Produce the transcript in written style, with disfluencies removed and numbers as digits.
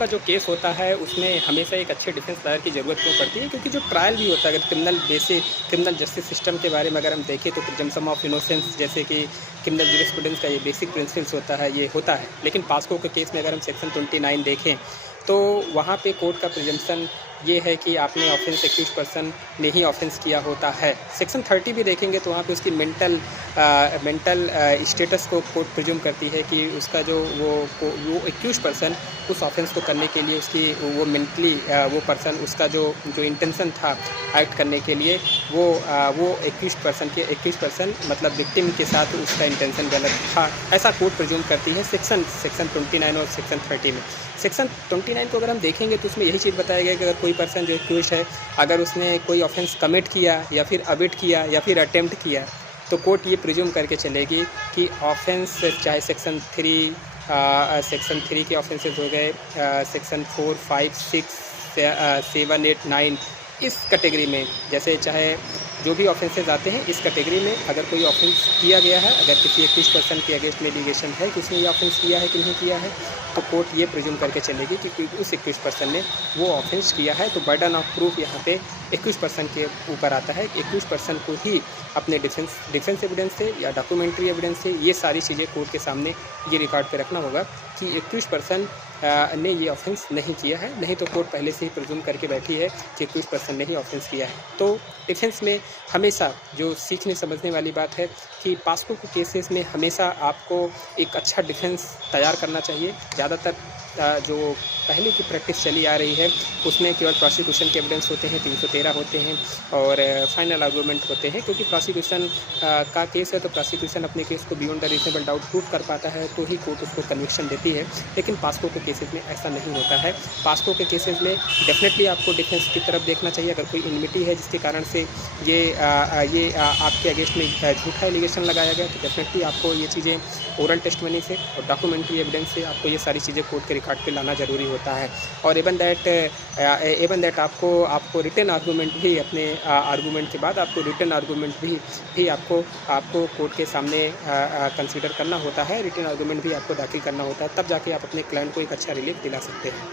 का जो केस होता है उसमें हमेशा एक अच्छे डिफेंस लॉयर की ज़रूरत क्यों पड़ती है, क्योंकि जो ट्रायल भी होता है, अगर क्रिमिनल जस्टिस सिस्टम के बारे में अगर हम देखें तो प्रिजम्पशन ऑफ इनोसेंस जैसे कि क्रिमिनल जूरिस्प्रूडेंस का ये बेसिक प्रिंसिपल्स होता है, ये होता है। लेकिन पास्को के केस में अगर हम सेक्शन 29 देखें तो वहाँ पे कोर्ट का प्रिजम्पशन ये है कि आपने ऑफेंस एक्यूज्ड पर्सन ने ही ऑफेंस किया होता है। सेक्शन 30 भी देखेंगे तो वहाँ पे उसकी मेंटल स्टेटस को कोर्ट प्रिज्यूम करती है कि उसका जो वो एक्यूज्ड पर्सन उस ऑफेंस को करने के लिए उसकी वो मेंटली वो पर्सन उसका जो इंटेंशन था एक्ट करने के लिए वो एक्यूज्ड पर्सन मतलब विक्टिम के साथ उसका इंटेंशन गलत था, ऐसा कोर्ट प्रिज्यूम करती है सेक्शन 29 और सेक्शन 30 में। सेक्शन 29 को अगर हम देखेंगे तो उसमें यही चीज़ बताया गया कि अगर कोई पर्सन जो एक्यूज्ड है अगर उसने कोई ऑफेंस कमिट किया या फिर अबिट किया या फिर अटेम्प्ट किया तो कोर्ट ये प्रिज्यूम करके चलेगी कि ऑफेंस चाहे सेक्शन 3 के ऑफेंसेस हो गए, सेक्शन 4, 5, 6, 7, 8, 9 इस कैटेगरी में, जैसे चाहे जो भी ऑफेंसेस आते हैं इस कैटेगरी में अगर कोई ऑफेंस किया गया है, अगर किसी एक्यूज्ड पर्सन के अगेंस्ट में एलिगेशन है कि उसने ये ऑफेंस किया है कि नहीं किया है, तो कोर्ट ये प्रिज्यूम करके चलेगी कि उस एक्यूज्ड पर्सन ने वो ऑफेंस किया है। तो बर्डन ऑफ प्रूफ यहाँ पे एक्यूज्ड पर्सन के ऊपर आता है कि एक्यूज्ड पर्सन को ही अपने डिफेंस एविडेंस से या डॉक्यूमेंट्री एविडेंस से ये सारी चीज़ें कोर्ट के सामने ये रिकॉर्ड पे रखना होगा कि एक्यूज्ड पर्सन ने ये ऑफेंस नहीं किया है, नहीं तो कोर्ट पहले से ही प्रिज्यूम करके बैठी है कि एक्यूज्ड पर्सन ने ही ऑफेंस किया है। तो डिफेंस में हमेशा जो सीखने समझने वाली बात है कि पास्को के केसेस में हमेशा आपको एक अच्छा डिफेंस तैयार करना चाहिए। ज़्यादातर जो पहले की प्रैक्टिस चली आ रही है उसमें केवल प्रोसिक्यूशन के एविडेंस होते हैं, 313 होते हैं और फाइनल आर्गूमेंट होते हैं, क्योंकि प्रोसिक्यूशन का केस है तो प्रोसिक्यूशन अपने केस को beyond the reasonable doubt prove कर पाता है तो ही कोर्ट उसको कन्विक्शन देती है। लेकिन पास्को के केसेस में ऐसा नहीं होता है। पास्को के केसेस में डेफिनेटली आपको डिफेंस की तरफ देखना चाहिए। अगर कोई इनमिटी है जिसके कारण से ये आपके अगेंस्ट में झूठा एलिगेशन लगाया गया तो डेफिनेटली आपको ये चीज़ें ओरल टेस्टमनी से और डॉक्यूमेंट्री एविडेंस से आपको ये सारी चीज़ें कोर्ट के रिकॉर्ड पे लाना ज़रूरी होता है। और इवन दैट आपको रिटन आर्गूमेंट भी अपने आर्गूमेंट के बाद आपको रिटन आर्गूमेंट भी आपको कोर्ट के सामने कंसीडर करना होता है। रिटन आर्गूमेंट भी आपको दाखिल करना होता है, तब जाके आप अपने क्लाइंट को एक अच्छा रिलीफ दिला सकते हैं।